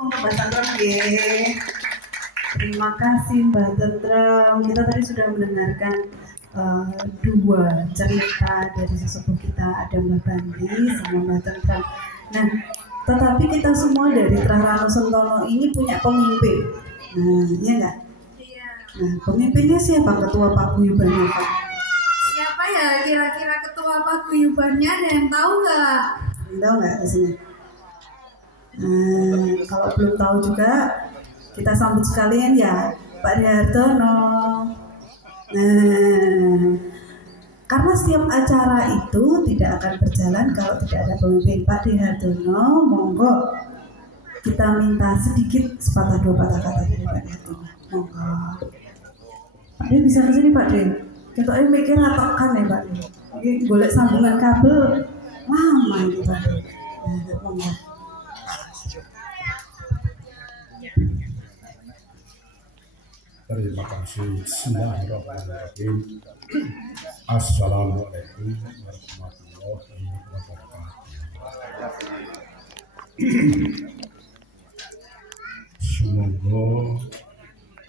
Mbak Tentrem Terima kasih Mbak Tentrem. Kita tadi sudah mendengarkan dua cerita dari sesepuh kita, ada Mbak Bandi sama Mbak Tentrem. Nah, tetapi kita semua dari Trahano Sentono ini punya pemimpin. Nah, iya nggak? Iya. Nah, pemimpinnya siapa? Ketua paguyubannya Pak? Siapa ya kira-kira ketua paguyubannya? Ada yang tahu nggak? Tahu nggak di sini? Kalau belum tahu juga, kita sambut sekalian ya Pak Rihardono. Nah, karena setiap acara itu tidak akan berjalan kalau tidak ada pemimpin. Pak Rihardono, monggo kita minta sedikit sepatah dua patah kata dari Pak Rihardono. Monggo. Pak Ri bisa ke sini Pak Ri. Kita mikir ratokan ya Pak Ri. Ini golek sambungan kabel lama ini Pak Ri. Monggo. Terima kasih. Bismillahirrahmanirrahim. Assalamualaikum warahmatullahi wabarakatuh. Semoga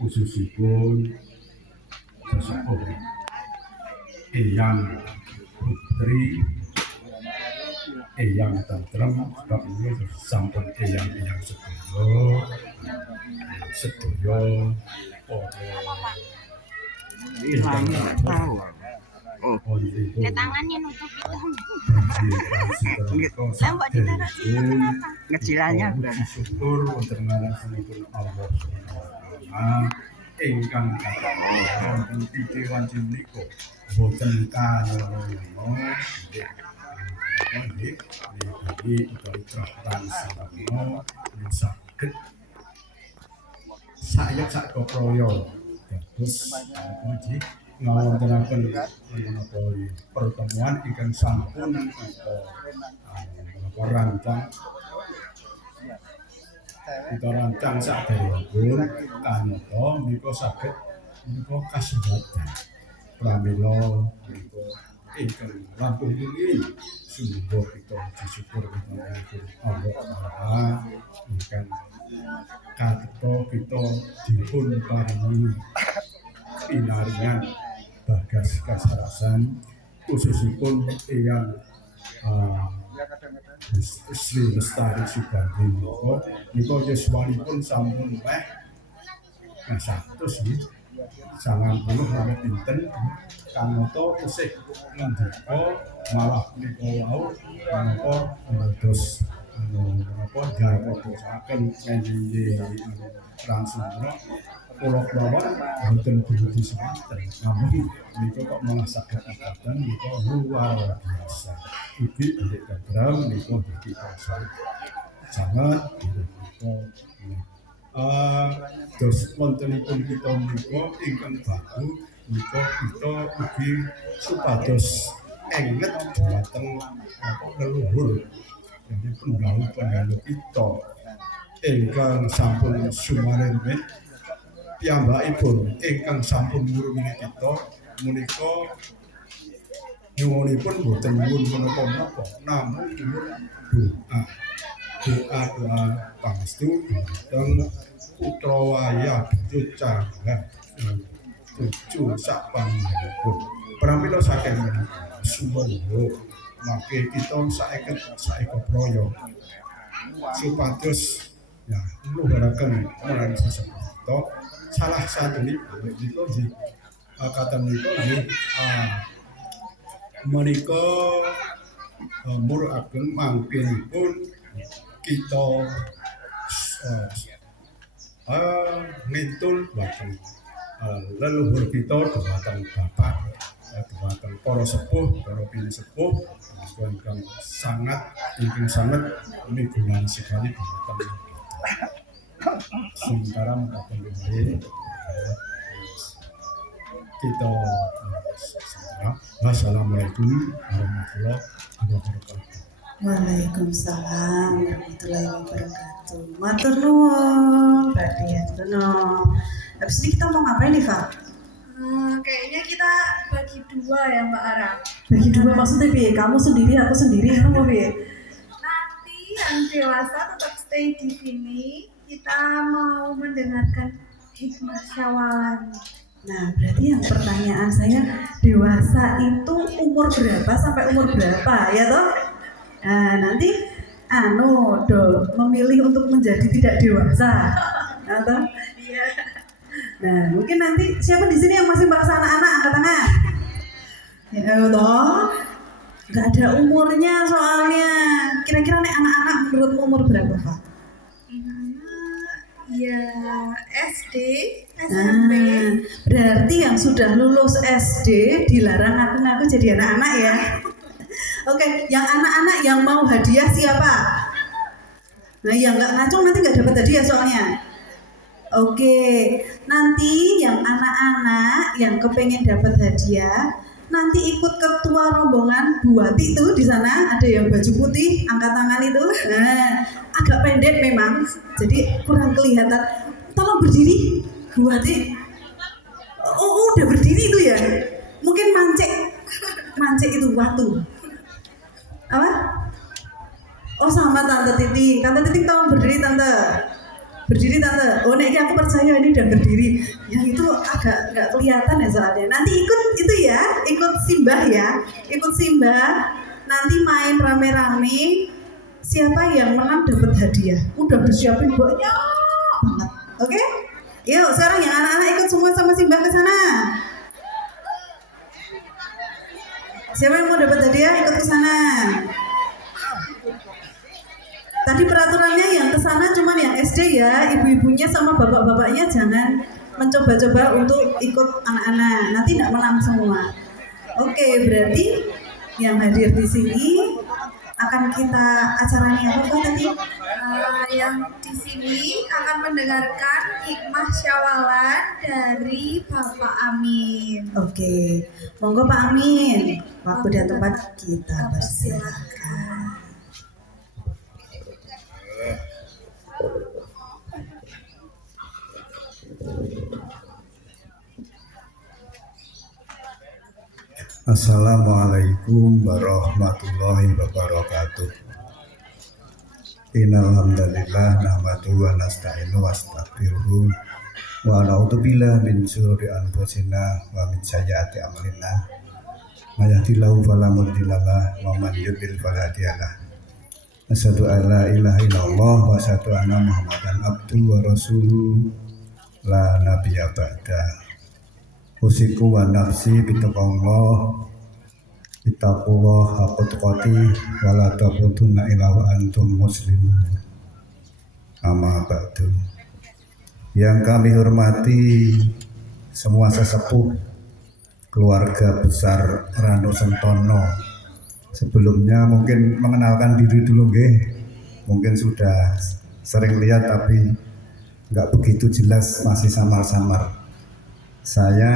khususipun sesepuh Eyang Putri Eyang Tentrem sebab ini sampun Eyang sedoyo tangannya nutup itu. Lambok ditaruh ngecilannya syukur untuk mengalasipun Allah ingkang wonten titik wanci menika boten kanono nggih utawi trahran sarana saged saya sak koproyo terus ngawontenaken pertemuan ingkang sampun kita rancang saderengipun tanpa menika saged menika kasebatan pramila menika ingkang rampung pundi sumber kita disyukur Allah ingkang kathah kita dipun paringi pinaringan bagas kasarasan khususipun Eyang Sri Lestari Subandi menika yuswanipun sampun meh 100 nggih 90 napa pinten kanata isih ngendika malah menika wau menapa dados menapa jarosaken nggih transumra kula kelawan boten budi semanten namun menika kok malah saged abatan menika luar biasa iki Ndek Tentrem menika iki sangat menika dos wontenipun kita menika ingkang baku menika kita ugi supados enget dhateng leluhur jadi pendahulu kita ingkang sampun sumarenipun piyambakipun ingkang sampun ngurungi kita menika nyuwunipun boten nyuwun menapa-menapa namun nyuwun doa pangestu dhateng putra wayah cucangga cucu sak panjenenganipun pramila saking sumangga mangke kita saeka praya supados ya nuharaken marang sesepuh kita salah satungipun menika nggih kata menika murukaken mangkenipun kita ngintul dhateng leluhur kita dhateng bapak dhateng para sepuh para pinisepuh ingkang sangat migunani sekali dhateng sementara mengatakan kita wassalamualaikum warahmatullahi wabarakatuh. Waalaikumsalam warahmatullahi wabarakatuh. Matur nuwun Pak Rihardono. Habis ini kita mau ngapain nih Pak? Kayaknya kita bagi dua ya Mbak Ara. Bagi dua maksudnya Bi? Kamu sendiri, aku sendiri, kamu Bi? Nanti yang dewasa tetap stay di sini, kita mau mendengarkan hikmah syawalan. Nah, berarti yang pertanyaan saya, dewasa itu umur berapa sampai umur berapa ya toh? Nah, nanti memilih untuk menjadi tidak dewasa atau Iya. nah, mungkin nanti siapa di sini yang masih merasa anak-anak angkat tangan. Ya toh, nggak ada umurnya soalnya. Kira-kira nih anak-anak menurutmu umur berapa, Pak? Ya SD, SMP. Nah, berarti yang sudah lulus SD dilarang ngaku-ngaku jadi anak-anak ya. Oke, yang anak-anak yang mau hadiah siapa? Nah, yang nggak ngacung nanti nggak dapat hadiah soalnya. Oke, nanti yang anak-anak yang kepengen dapat hadiah, nanti ikut ketua rombongan Buati itu di sana, ada yang baju putih, angkat tangan itu. Nah, agak pendek memang, jadi kurang kelihatan. Tolong berdiri, Buati. Oh, udah berdiri itu ya? Mungkin mancek itu waktu. Apa? Oh, sama Tante Titing. Tante Titing tolong berdiri, Tante. Berdiri, Tante. Oh, nek aku percaya ini udah berdiri. Yang itu agak nggak kelihatan ya soalnya. Nanti ikut itu ya, ikut simbah ya. Ikut simbah. Nanti main rame-rame. Siapa yang menang dapat hadiah. Udah disiapin banyak banget. Oke? Yuk, sekarang yang anak-anak ikut semua sama simbah ke sana. Siapa yang mau dapat hadiah ikut ke sana. Tadi peraturannya yang ke sana cuman yang SD ya, ibu-ibunya sama bapak-bapaknya jangan mencoba-coba untuk ikut anak-anak. Nanti tidak menang semua. Oke, berarti yang hadir di sini akan kita acaranya apa tadi? Yang di sini akan mendengarkan hikmah syawalan dari Bapak Amin. Oke, monggo Pak Amin. Waktu dan tempat kita persilakan. Assalamualaikum warahmatullahi wabarakatuh. Innal hamdalillah nahmaduhu wa nasta'inu wa nastaghfiruh wa na'udzu billahi min syururi anfusina wa min sayyiati a'malina. May yahdihillahu fala mudilla lahu wa man yudlil fala hadiya lahu. Asyhadu an la ilaha illallah wa asyhadu anna Muhammadan abduhu wa rasuluhu la nabiyya ba'da. Usiku wa nafsi bitaqallah haqqa tuqati wa la tamutunna illa wa antum muslimun. Amma ba'du. Yang kami hormati semua sesepuh keluarga besar Rano Sentono. Sebelumnya mungkin mengenalkan diri dulu nggih. Mungkin sudah sering lihat tapi nggak begitu jelas, masih samar-samar. Saya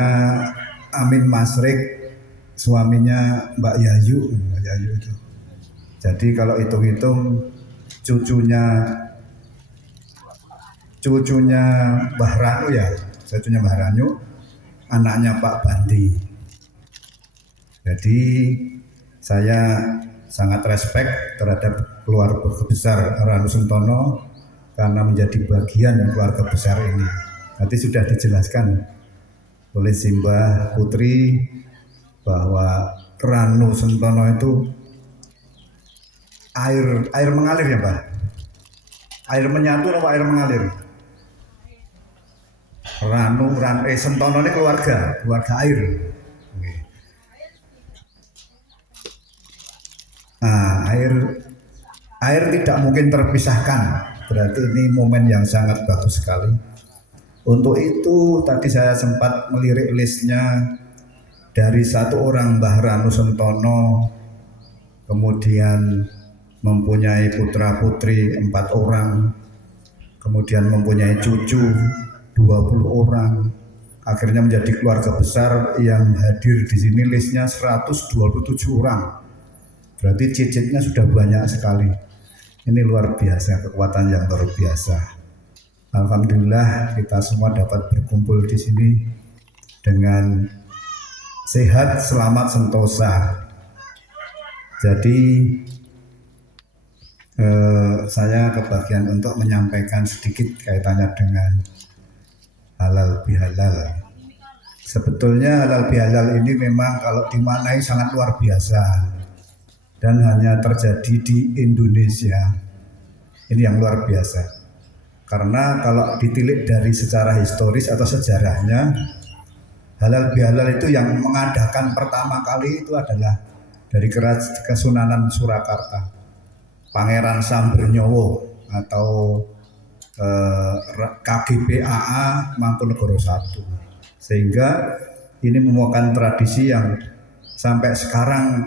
Amin Masrik, suaminya Mbak Yayu itu. Jadi kalau hitung-hitung cucunya Mbah Ranu ya, cucunya Mbah Ranu, anaknya Pak Bandi. Jadi saya sangat respect terhadap keluarga besar Ranu Sentono karena menjadi bagian keluarga besar ini. Nanti sudah dijelaskan oleh Simbah Putri bahwa Ranu Sentono itu air mengalir ya Pak? Air menyatu atau air mengalir? Sentono ini keluarga air. Okay. Nah, air tidak mungkin terpisahkan. Berarti ini momen yang sangat bagus sekali. Untuk itu tadi saya sempat melirik listnya dari satu orang Mbah Ranu Sentono, kemudian mempunyai putra putri 4 orang, kemudian mempunyai cucu 20 orang, akhirnya menjadi keluarga besar yang hadir di sini listnya 127 orang. Berarti cicitnya sudah banyak sekali. Ini luar biasa, kekuatan yang luar biasa. Alhamdulillah kita semua dapat berkumpul di sini dengan sehat, selamat, sentosa. Jadi saya kebagian untuk menyampaikan sedikit kaitannya dengan halal bihalal. Sebetulnya halal bihalal ini memang kalau dimaknai sangat luar biasa dan hanya terjadi di Indonesia. Ini yang luar biasa. Karena kalau ditilik dari secara historis atau sejarahnya, halal bihalal itu yang mengadakan pertama kali itu adalah dari Kesunanan Surakarta, Pangeran Sambernyowo atau KGPAA Mangkunegoro I, sehingga ini merupakan tradisi yang sampai sekarang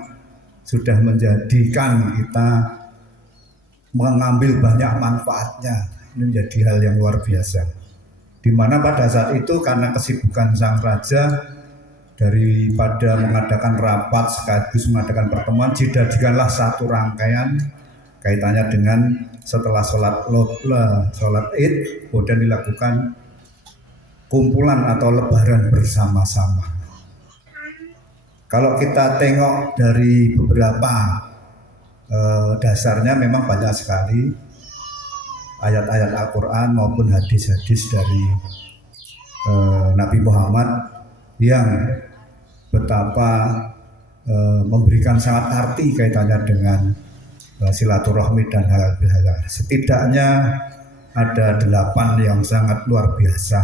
sudah menjadikan kita mengambil banyak manfaatnya. Ini menjadi hal yang luar biasa, di mana pada saat itu karena kesibukan sang raja daripada mengadakan rapat sekaligus mengadakan pertemuan, dijadikanlah satu rangkaian kaitannya dengan setelah sholat Id kemudian dilakukan kumpulan atau lebaran bersama-sama. Kalau kita tengok dari beberapa dasarnya memang banyak sekali ayat-ayat Al-Quran maupun hadis-hadis dari Nabi Muhammad yang betapa memberikan sangat arti kaitannya dengan silaturahmi dan halal bihalal. Setidaknya ada 8 yang sangat luar biasa,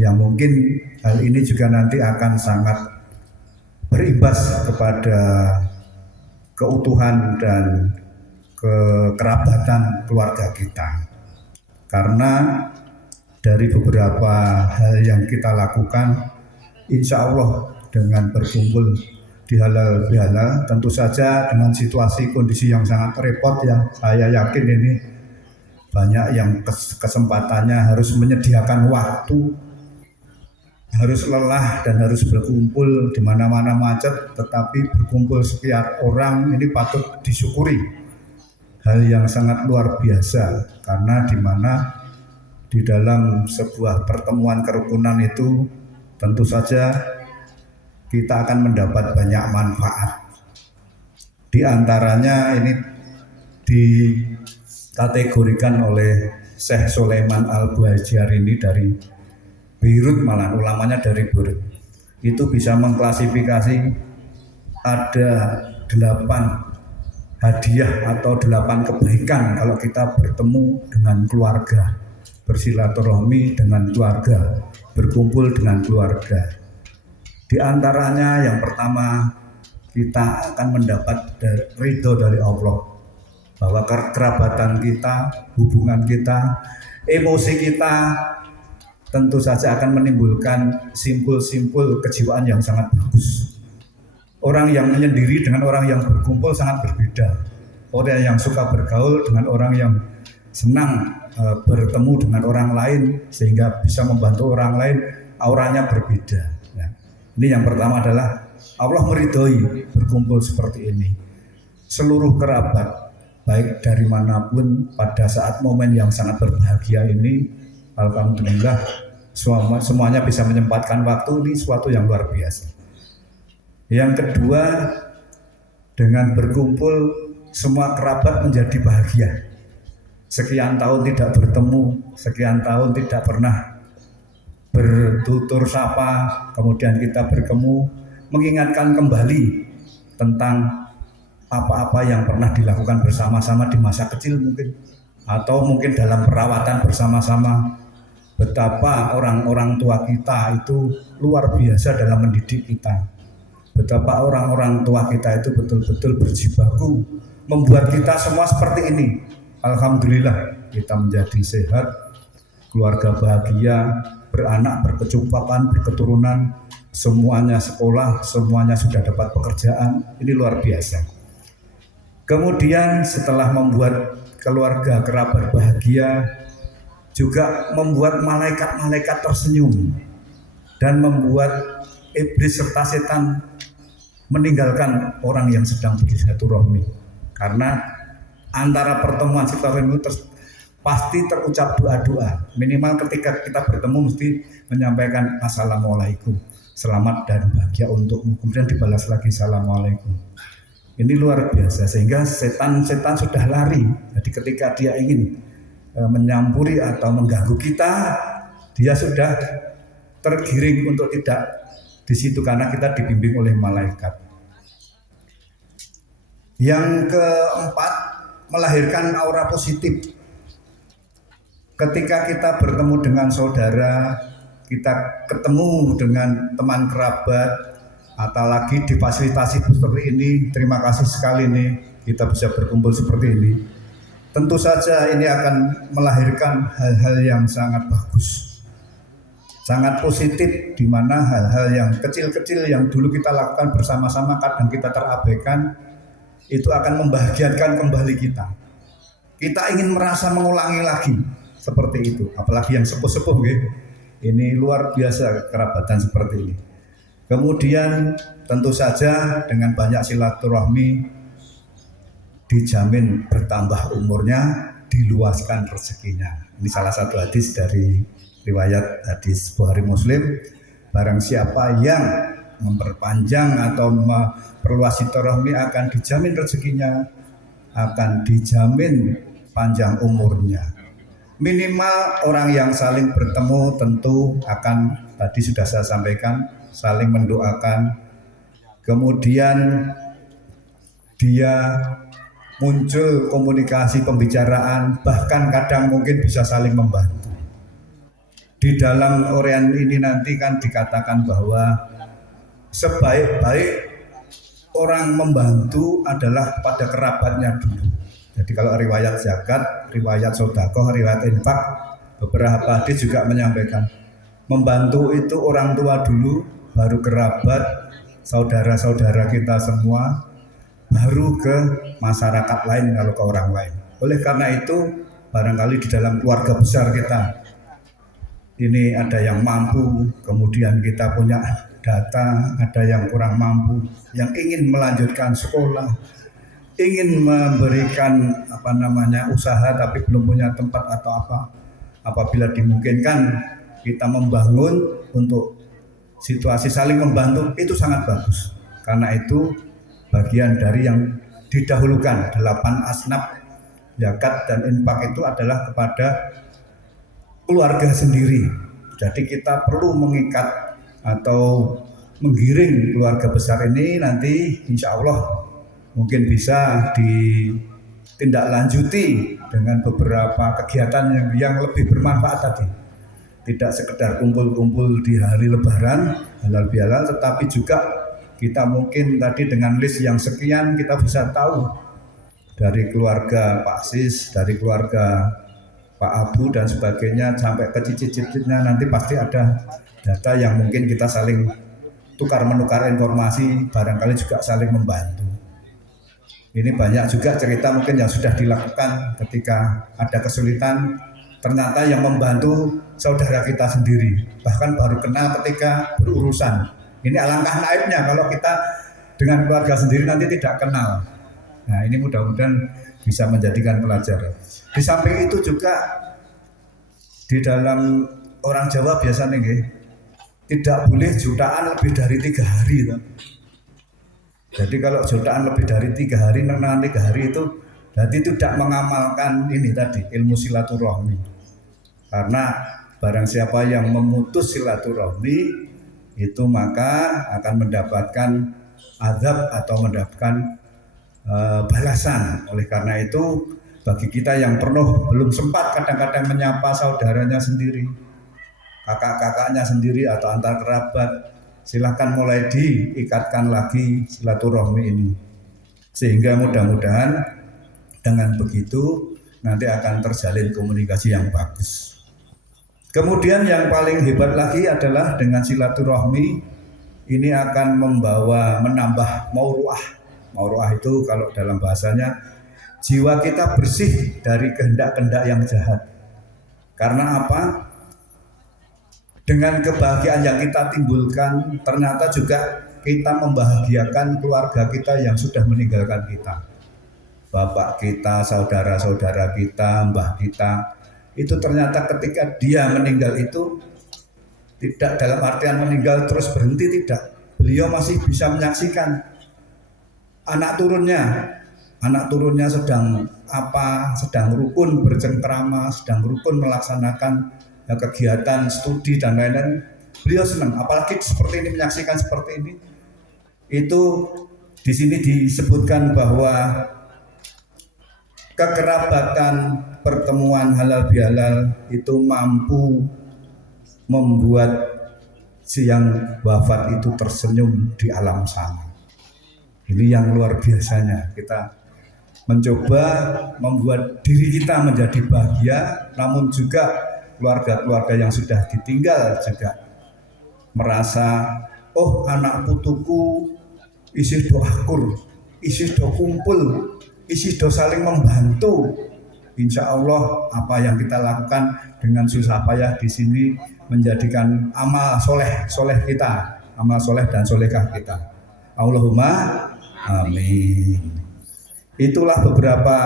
yang mungkin hal ini juga nanti akan sangat berimbas kepada keutuhan dan kekerabatan keluarga kita. Karena dari beberapa hal yang kita lakukan, insya Allah dengan berkumpul di halal bihalal, tentu saja dengan situasi kondisi yang sangat repot ya, saya yakin ini banyak yang kesempatannya harus menyediakan waktu, harus lelah dan harus berkumpul di mana-mana macet, tetapi berkumpul sekian orang ini patut disyukuri. Hal yang sangat luar biasa, karena di mana di dalam sebuah pertemuan kerukunan itu tentu saja kita akan mendapat banyak manfaat. Di antaranya ini dikategorikan oleh Syekh Sulaiman Al-Buhajarini dari Beirut, malah ulamanya dari Beirut. Itu bisa mengklasifikasi ada 8 hadiah atau 8 kebaikan kalau kita bertemu dengan keluarga, bersilaturahmi dengan keluarga, berkumpul dengan keluarga. Di antaranya yang pertama, kita akan mendapat ridho dari Allah, bahwa kerabatan kita, hubungan kita, emosi kita tentu saja akan menimbulkan simpul-simpul kejiwaan yang sangat bagus. Orang yang menyendiri dengan orang yang berkumpul sangat berbeda. Orang yang suka bergaul dengan orang yang senang bertemu dengan orang lain sehingga bisa membantu orang lain, auranya berbeda. Nah, ini yang pertama adalah Allah meridhoi berkumpul seperti ini. Seluruh kerabat baik dari manapun pada saat momen yang sangat berbahagia ini, alhamdulillah semuanya bisa menyempatkan waktu, ini suatu yang luar biasa. Yang kedua, dengan berkumpul semua kerabat menjadi bahagia. Sekian tahun tidak bertemu, sekian tahun tidak pernah bertutur sapa, kemudian kita bertemu, mengingatkan kembali tentang apa-apa yang pernah dilakukan bersama-sama di masa kecil mungkin, atau mungkin dalam perawatan bersama-sama. Betapa orang-orang tua kita itu luar biasa dalam mendidik kita. Betapa orang-orang tua kita itu betul-betul berjibaku membuat kita semua seperti ini. Alhamdulillah kita menjadi sehat, keluarga bahagia, beranak, berkecukupan, berketurunan, semuanya sekolah, semuanya sudah dapat pekerjaan. Ini luar biasa. Kemudian setelah membuat keluarga kerabat bahagia, juga membuat malaikat-malaikat tersenyum dan membuat iblis serta setan meninggalkan orang yang sedang bersilaturahmi. Karena antara pertemuan silaturahmi pasti terucap doa-doa. Minimal ketika kita bertemu mesti menyampaikan assalamualaikum, selamat dan bahagia untukmu. Kemudian dibalas lagi assalamualaikum. Ini luar biasa, sehingga setan-setan sudah lari. Jadi ketika dia ingin menyampuri atau mengganggu kita, dia sudah tergiring untuk tidak di situ karena kita dibimbing oleh malaikat. Yang keempat, melahirkan aura positif. Ketika kita bertemu dengan saudara, kita ketemu dengan teman kerabat, atau lagi difasilitasi seperti ini, terima kasih sekali nih kita bisa berkumpul seperti ini. Tentu saja ini akan melahirkan hal-hal yang sangat bagus, sangat positif, di mana hal-hal yang kecil-kecil yang dulu kita lakukan bersama-sama kadang kita terabaikan, itu akan membahagiakan kembali kita. Kita ingin merasa mengulangi lagi seperti itu, apalagi yang sepuh-sepuh gitu. Ini luar biasa kerabatan seperti ini. Kemudian tentu saja dengan banyak silaturahmi dijamin bertambah umurnya, diluaskan rezekinya. Ini salah satu hadis dari riwayat hadis Bukhari Muslim. Barang siapa yang memperpanjang atau memperluas silaturahmi akan dijamin rezekinya, akan dijamin panjang umurnya. Minimal orang yang saling bertemu tentu akan, tadi sudah saya sampaikan, saling mendoakan, kemudian dia muncul komunikasi pembicaraan, bahkan kadang mungkin bisa saling membantu. Di dalam uraian ini nanti kan dikatakan bahwa sebaik-baik orang membantu adalah pada kerabatnya dulu. Jadi kalau riwayat zakat, riwayat sedekah, riwayat infak, beberapa hadis juga menyampaikan membantu itu orang tua dulu, baru kerabat, saudara-saudara kita semua, baru ke masyarakat lain kalau ke orang lain. Oleh karena itu, barangkali di dalam keluarga besar kita, ini ada yang mampu, kemudian kita punya data, ada yang kurang mampu, yang ingin melanjutkan sekolah, ingin memberikan usaha tapi belum punya tempat atau apa. Apabila dimungkinkan kita membangun untuk situasi saling membantu, itu sangat bagus. Karena itu bagian dari yang didahulukan 8 asnaf zakat dan infak itu adalah kepada keluarga sendiri. Jadi kita perlu mengikat atau menggiring keluarga besar ini, nanti insya Allah mungkin bisa ditindaklanjuti dengan beberapa kegiatan yang lebih bermanfaat tadi. Tidak sekedar kumpul-kumpul di hari lebaran halal bihalal, tetapi juga kita mungkin tadi dengan list yang sekian kita bisa tahu dari keluarga Pak Sis, dari keluarga Pak Abu dan sebagainya sampai ke cicit-cicitnya, nanti pasti ada data yang mungkin kita saling tukar menukar informasi, barangkali juga saling membantu. Ini banyak juga cerita mungkin yang sudah dilakukan ketika ada kesulitan, ternyata yang membantu saudara kita sendiri, bahkan baru kenal ketika berurusan. Ini alangkah naibnya kalau kita dengan keluarga sendiri nanti tidak kenal. Nah, ini mudah-mudahan bisa menjadikan pelajaran. Di samping itu juga di dalam orang Jawa biasanya tidak boleh jutaan lebih dari 3 hari. Jadi kalau jutaan lebih dari 3 hari, nenang 3 hari itu berarti tidak mengamalkan ini tadi, ilmu silaturahmi. Karena barang siapa yang memutus silaturahmi itu maka akan mendapatkan azab atau mendapatkan balasan. Oleh karena itu bagi kita yang belum sempat kadang-kadang menyapa saudaranya sendiri, kakak-kakaknya sendiri atau antar kerabat, silahkan mulai diikatkan lagi silaturahmi ini, sehingga mudah-mudahan dengan begitu nanti akan terjalin komunikasi yang bagus. Kemudian yang paling hebat lagi adalah dengan silaturahmi ini akan menambah mauruah. Mauruah itu kalau dalam bahasanya jiwa kita bersih dari kehendak-kehendak yang jahat. Karena apa? Dengan kebahagiaan yang kita timbulkan, ternyata juga kita membahagiakan keluarga kita yang sudah meninggalkan kita. Bapak kita, saudara-saudara kita, mbah kita, itu ternyata ketika dia meninggal itu tidak dalam artian meninggal terus berhenti, tidak. Beliau masih bisa menyaksikan anak turunnya sedang sedang rukun bercengkrama, sedang rukun melaksanakan kegiatan studi dan lain-lain. Beliau senang, apalagi seperti ini, menyaksikan seperti ini. Itu di sini disebutkan bahwa kekerabatan pertemuan halal bihalal itu mampu membuat si yang wafat itu tersenyum di alam sana. Ini yang luar biasanya, kita mencoba membuat diri kita menjadi bahagia, namun juga keluarga-keluarga yang sudah ditinggal juga merasa, oh anak putuku isih do akur, isih do kumpul, isih do saling membantu. Insya Allah apa yang kita lakukan dengan susah payah di sini menjadikan amal soleh kita, amal soleh dan solehah kita. Allahumma amin. Itulah beberapa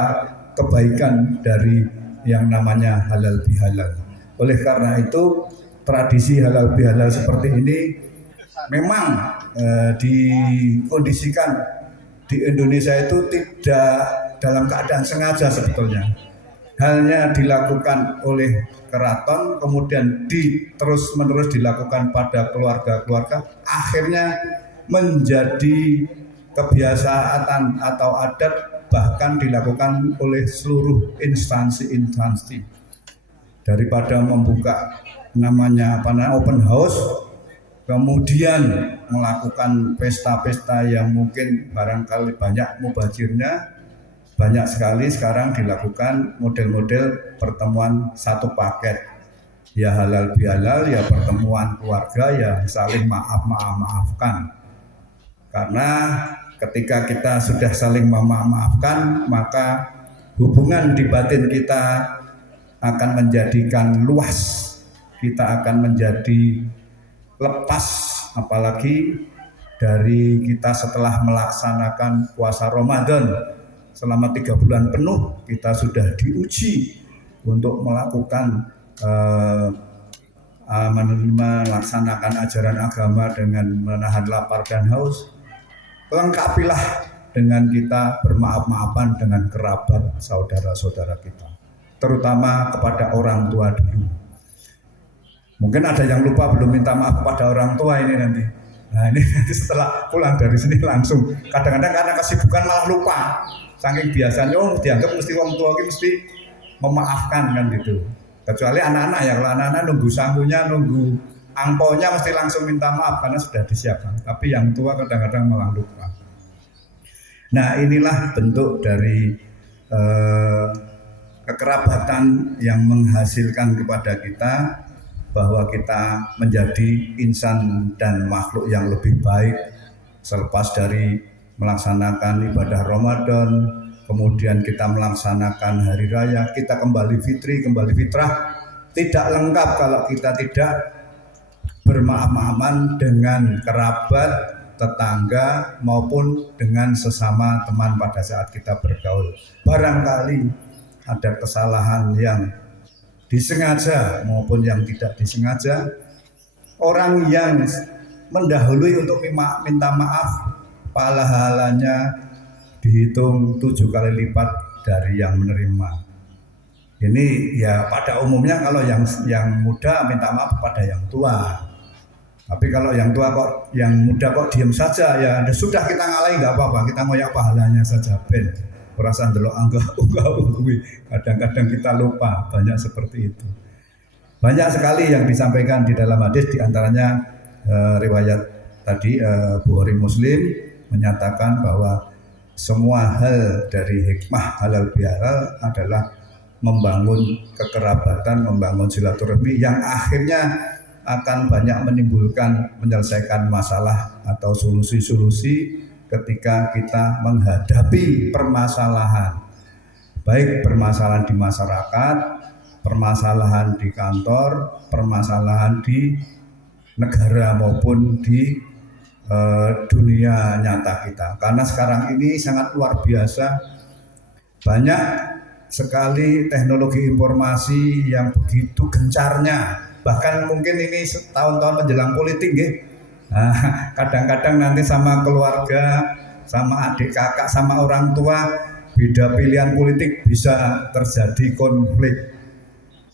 kebaikan dari yang namanya halal bihalal. Oleh karena itu tradisi halal bihalal seperti ini memang dikondisikan di Indonesia itu tidak dalam keadaan sengaja sebetulnya. Halnya dilakukan oleh keraton, kemudian terus menerus dilakukan pada keluarga-keluarga, akhirnya menjadi kebiasaan atau adat, bahkan dilakukan oleh seluruh instansi-instansi. Daripada membuka namanya open house, kemudian melakukan pesta-pesta yang mungkin barangkali banyak mubazirnya, banyak sekali sekarang dilakukan model-model pertemuan satu paket. Ya halal bihalal, ya pertemuan keluarga, ya saling maafkan. Karena ketika kita sudah saling memaafkan, maka hubungan di batin kita akan menjadikan luas, kita akan menjadi lepas, apalagi dari kita setelah melaksanakan puasa Ramadan selama 3 bulan penuh, kita sudah diuji untuk melakukan melaksanakan ajaran agama dengan menahan lapar dan haus. Lengkapilah dengan kita bermaaf-maafan dengan kerabat saudara-saudara kita, terutama kepada orang tua dulu. Mungkin ada yang lupa belum minta maaf kepada orang tua ini nanti. Nah ini nanti setelah pulang dari sini langsung. Kadang-kadang karena kesibukan malah lupa. Saking biasanya dianggap mesti orang tua ini mesti memaafkan kan gitu. Kecuali anak-anak ya, kalau anak-anak nunggu sangunya, nunggu angponya mesti langsung minta maaf karena sudah disiapkan. Tapi yang tua kadang-kadang malah lupa. Nah inilah bentuk dari kekerabatan yang menghasilkan kepada kita bahwa kita menjadi insan dan makhluk yang lebih baik selepas dari melaksanakan ibadah Ramadan, kemudian kita melaksanakan hari raya, kita kembali fitri, kembali fitrah. Tidak lengkap kalau kita tidak bermaaf-maafan dengan kerabat, tetangga maupun dengan sesama teman pada saat kita bergaul. Barangkali ada kesalahan yang disengaja maupun yang tidak disengaja, orang yang mendahului untuk minta maaf, pahalanya dihitung 7 kali lipat dari yang menerima. Ini ya pada umumnya kalau yang muda minta maaf pada yang tua. Tapi kalau yang tua kok, yang muda kok diam saja, ya sudah kita ngalahi nggak apa-apa, kita ngoyak pahalanya saja ben. Perasaan delok unggah-ungguh. Kadang-kadang kita lupa, banyak seperti itu. Banyak sekali yang disampaikan di dalam hadis, diantaranya riwayat tadi Bukhari Muslim menyatakan bahwa semua hal dari hikmah halal bihalal adalah membangun kekerabatan, membangun silaturahmi yang akhirnya akan banyak menimbulkan, menyelesaikan masalah atau solusi-solusi ketika kita menghadapi permasalahan, baik permasalahan di masyarakat, permasalahan di kantor, permasalahan di negara maupun di dunia nyata kita. Karena sekarang ini sangat luar biasa, banyak sekali teknologi informasi yang begitu gencarnya. Bahkan mungkin ini tahun-tahun menjelang politik, nah, kadang-kadang nanti sama keluarga sama adik kakak, sama orang tua, beda pilihan politik bisa terjadi konflik.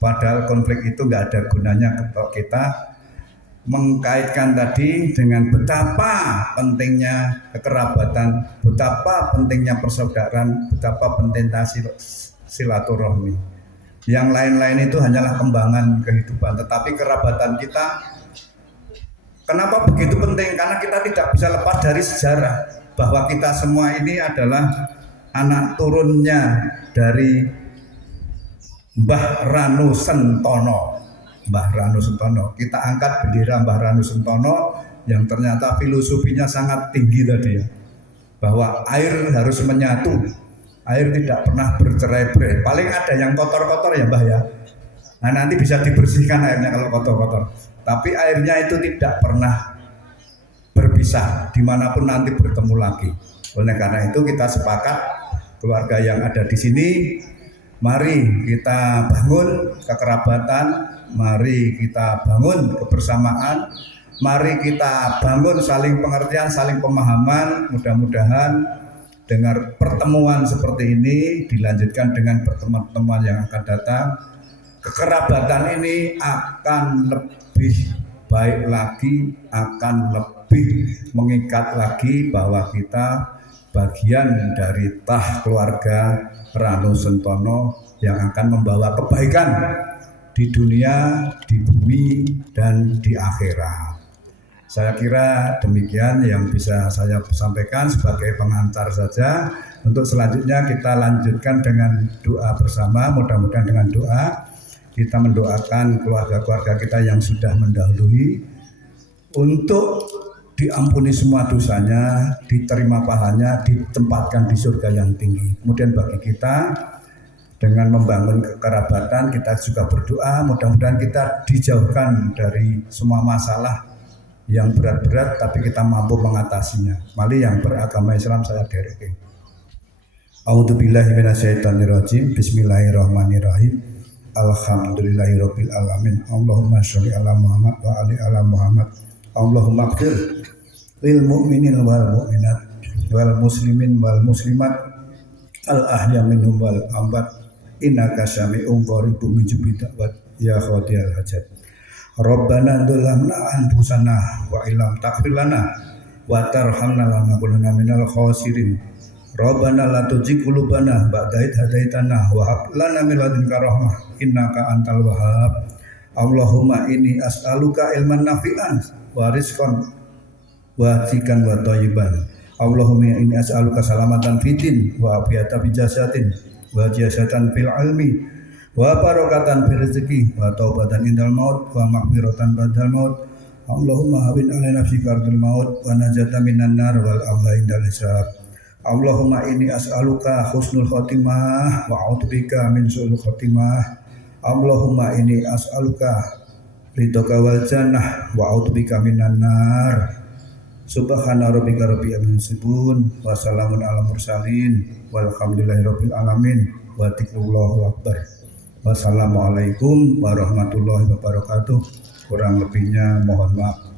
Padahal konflik itu nggak ada gunanya kalau kita mengkaitkan tadi dengan betapa pentingnya kekerabatan, betapa pentingnya persaudaraan, betapa pentingnya silaturahmi. Yang lain-lain itu hanyalah kembangan kehidupan, tetapi kerabatan kita kenapa begitu penting? Karena kita tidak bisa lepas dari sejarah bahwa kita semua ini adalah anak turunnya dari Mbah Ranu Sentono. Mbah Ranu Sentono. Kita angkat bendera Mbah Ranu Sentono yang ternyata filosofinya sangat tinggi tadi ya. Bahwa air harus menyatu. Air tidak pernah bercerai-berai. Paling ada yang kotor-kotor ya Mbah ya. Nah nanti bisa dibersihkan airnya kalau kotor-kotor. Tapi airnya itu tidak pernah berpisah. Dimanapun nanti bertemu lagi. Oleh karena itu kita sepakat keluarga yang ada di sini. Mari kita bangun kekerabatan, mari kita bangun kebersamaan, mari kita bangun saling pengertian, saling pemahaman. Mudah-mudahan dengan pertemuan seperti ini dilanjutkan dengan pertemuan-pertemuan yang akan datang. Kekerabatan ini akan lebih baik lagi, akan lebih mengikat lagi bahwa kita bagian dari tah keluarga Ranu Sentono yang akan membawa kebaikan di dunia, di bumi, dan di akhirat. Saya kira demikian yang bisa saya sampaikan sebagai pengantar saja. Untuk selanjutnya kita lanjutkan dengan doa bersama. Mudah-mudahan dengan doa kita mendoakan keluarga-keluarga kita yang sudah mendahului untuk diampuni semua dosanya, diterima pahalanya, ditempatkan di surga yang tinggi. Kemudian bagi kita dengan membangun kekerabatan, kita juga berdoa mudah-mudahan kita dijauhkan dari semua masalah yang berat-berat, tapi kita mampu mengatasinya. Mari yang beragama Islam saya dereke. A'udzubillahi minasyaitonirrajim. Bismillahirrahmanirrahim. Alhamdulillahirabbil alamin. Allahumma sholli ala Muhammad wa ali ala Muhammad. Allahumma ighfir lil mu'minin wal mu'minat wal muslimin wal muslimat al ahya minhum wal amwat innaka sami'un qaribun mujibud da'wat ya qadiyal hajat. Rabbana dzalamna anfusana wa illam taghfir lana wa tarhamna lanakunanna minal khasirin. Rabbana la tuzigh qulubana ba'da idh hadaitana wa hab lana min ladunka rahmah innaka antal wahhab. Allahumma inni as'aluka ilman nafi'an wa rizqan wasikan wa thayyiban. Allahumma inni as'aluka salamatan fitin wa afiyatan fi jasadin wa jasatan fil ilmi wa barakatan fil rizqi wa taubatan indal maut wa maghfiratan ba'dal maut. Allahumma hawin alaina fi kardil maut wa najatan minan nar wal amla indal hisab. Allahumma inni as'aluka husnul khotimah wa a'udzubika min su'il khotimah. Allahumma inni as'aluka ridhoka wal jannah wa a'udzubika minan nar. Subhana rabbika rabbil izzati wa salamun alal mursalin walhamdulillahi rabbil alamin wa tiqullahu akbar. Wassalamualaikum warahmatullahi wabarakatuh. Kurang lebihnya mohon maaf.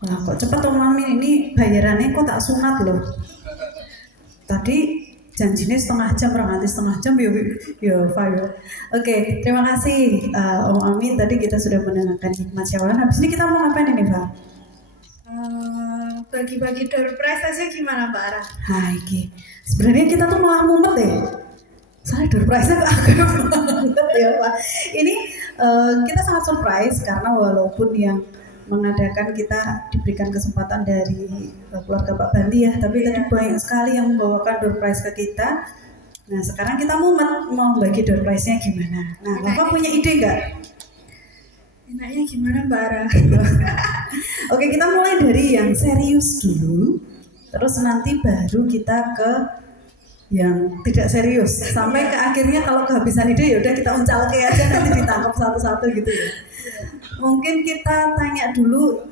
Wah kok cepet Om Amin, ini bayarannya kok tak sunat loh. Tadi janjinya setengah jam, nanti setengah jam ya Pak. Oke, terima kasih Om Amin. Tadi kita sudah mendengarkan hikmat syawaran. Habis ini kita mau ngapain ini Pak? Bagi-bagi door prize aja gimana Mbak Ara? Hai Ki, sebenarnya kita tuh malah mumet deh. Soalnya door prize-nya agak banget ya Pak. Ini kita sangat surprise karena walaupun yang mengadakan kita diberikan kesempatan dari keluarga Pak Bandi ya, tapi tadi banyak sekali yang membawakan door prize ke kita. Nah sekarang kita mau bagi door prize-nya gimana? Nah Bapak punya ide nggak? Enaknya gimana Mbak Ara? Oke kita mulai dari yang serius dulu. Terus nanti baru kita ke yang tidak serius sampai ke akhirnya kalau kehabisan ide ya udah kita uncalke aja nanti ditangkap satu-satu gitu ya. Mungkin kita tanya dulu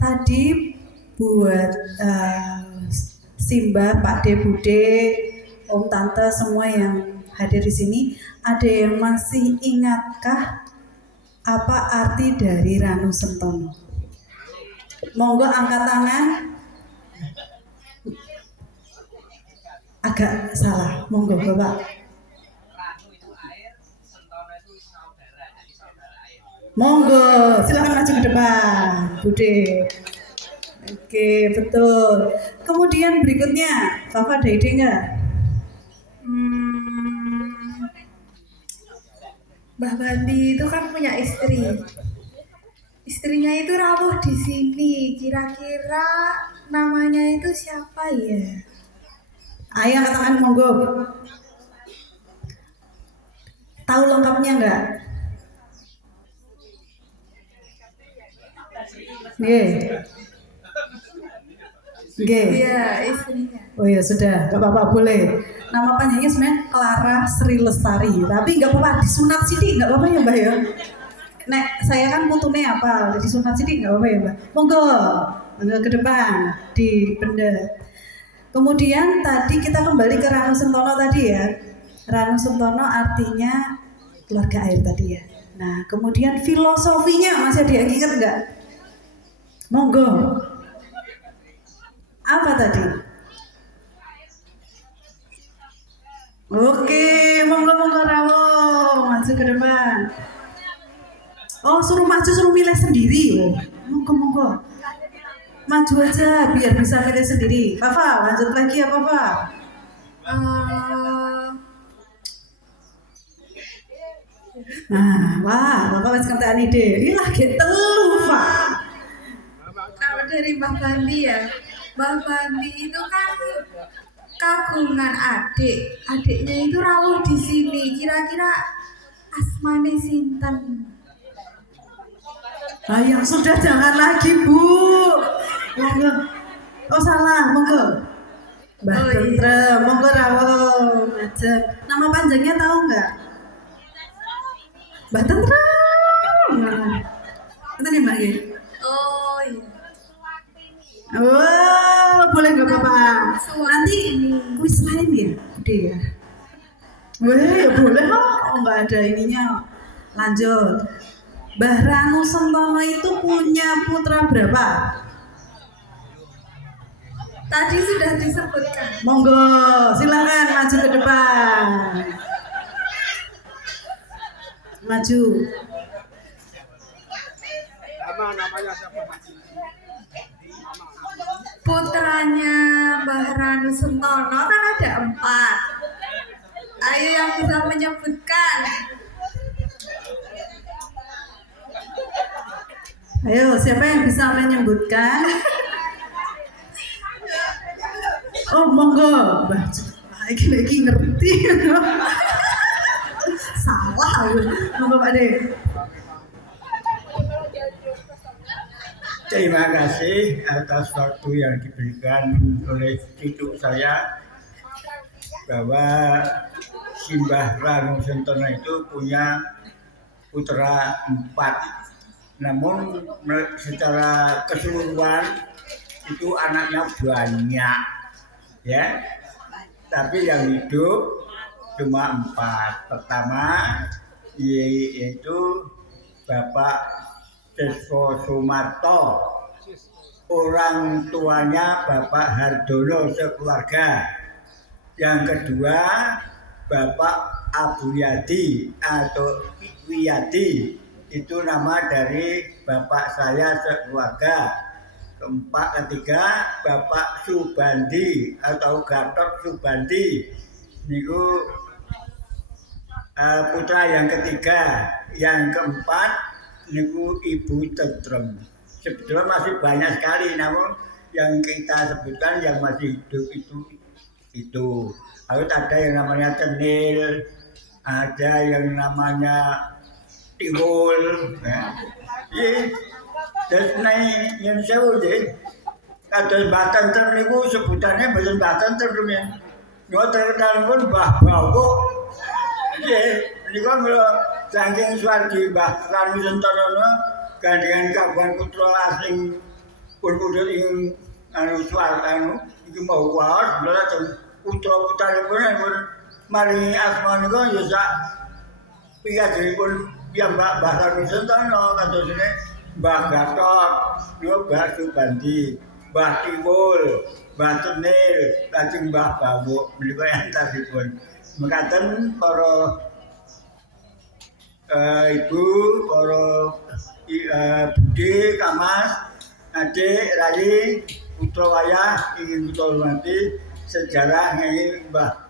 tadi buat Simba, Pak De, Bude, Om Tante semua yang hadir di sini, ada yang masih ingatkah apa arti dari Ranu Sentono? Monggo angkat tangan. Agak salah, monggo Bapak. Monggo, silakan maju ke depan, Bude. Oke, betul. Kemudian berikutnya, Bapak ada ide nggak? Mbah Bandi itu kan punya istri. Istrinya itu rawuh di sini. Kira-kira namanya itu siapa ya? Ayo angkat tangan, monggo. Tahu lengkapnya nggak? Nggih. Nggih. Iya, istrinya. Oh ya sudah, nggak apa-apa boleh. Nama panjangnya sebenarnya Clara Sri Lestari, tapi nggak apa-apa disunat sidik nggak apa-apa ya Mbak ya. Nek saya kan putune apa, disunat sidik nggak apa-apa ya Mbak. Monggo, monggo ke depan di benda. Kemudian tadi kita kembali ke Ranu Sentono tadi ya. Ranu Sentono artinya keluarga air tadi ya. Nah kemudian filosofinya masih ada yang ingat nggak? Monggo. Apa tadi? Oke, monggo Rawo, maju ke depan. Oh, suruh maju, suruh milih sendiri. Oh, monggo. Maju aja biar bisa milih sendiri. Papa, lanjut lagi ya Papa. Nah, wah, Bapak masih kentaan ide. Ini lagi telu, Pak. Kalau dari Mbah Bandi ya, Mbah Bandi itu kan kagungan adik. Adiknya itu rawuh di sini. Kira-kira asmane sinten? Nah, yang sudah jangan lagi, Bu. Monggo. Oh, salah, monggo. Mbah Oh, iya. Tentrem, monggo Rawo. Aja. Nama panjangnya tahu nggak? Mbah Tentrem. Nah, itu nih Mbak ya. Oh iya. Oh, boleh nggak Bapak? Nanti kuis lain ya, udah ya. Weh, ya boleh kok. Oh, nggak ada ininya. Lanjut. Mbah Ranu Sentono itu punya putra berapa? Tadi sudah disebutkan. Monggo, silakan maju ke depan. Maju. Putranya Mbah Ranu Sentono kan ada 4. Ayo yang bisa menyebutkan. Ayo, siapa yang bisa menyebutkan? Oh, monggo. Mbah, lagi ngerti. Salah. Monggo Pak De. Terima kasih atas waktu yang diberikan oleh cucu saya bahwa Simbah Ranu Sentono itu punya putra 4. Namun secara keseluruhan itu anaknya banyak, ya. Tapi yang hidup cuma 4. Pertama yaitu Bapak Sisko Sumarto, orang tuanya Bapak Hardono sekeluarga. Yang kedua Bapak Abu Yadi atau Wiyadi, itu nama dari bapak saya sekeluarga. Ketiga Bapak Subandi atau Gatot Subandi, niku putra yang ketiga. Yang keempat niku Ibu Tentrem. Sebetulnya masih banyak sekali, namun yang kita sebutkan yang masih hidup itu. Lalu ada yang namanya Tenil, ada yang namanya Tiwul, ya. Terus naik yang sewu deh. kados Mbah Tentrem niku sebutannya mboten Mbah Tentrem rumiyin. Niku terkenal pun Mbah Bawuk. Nggih, menika kula saking swargi Mbah Ranu Sentono gandengan Kabupaten Putra asing pun mudhun ing iki mau waos lha putra-putranipun maringi asma nika ya sak piyajengipun piyambak Mbah Ranu Sentono kadosene Mbah Gatot, Mbah Subandi, Mbah Timbul, Mbah Cenil, lajeng Mbah Bawuk menika entasipun. Mekaten para ibu, para Budi, Kamas, adik, rayi, putra wayah ingin kita hormati sejarah ini Mbah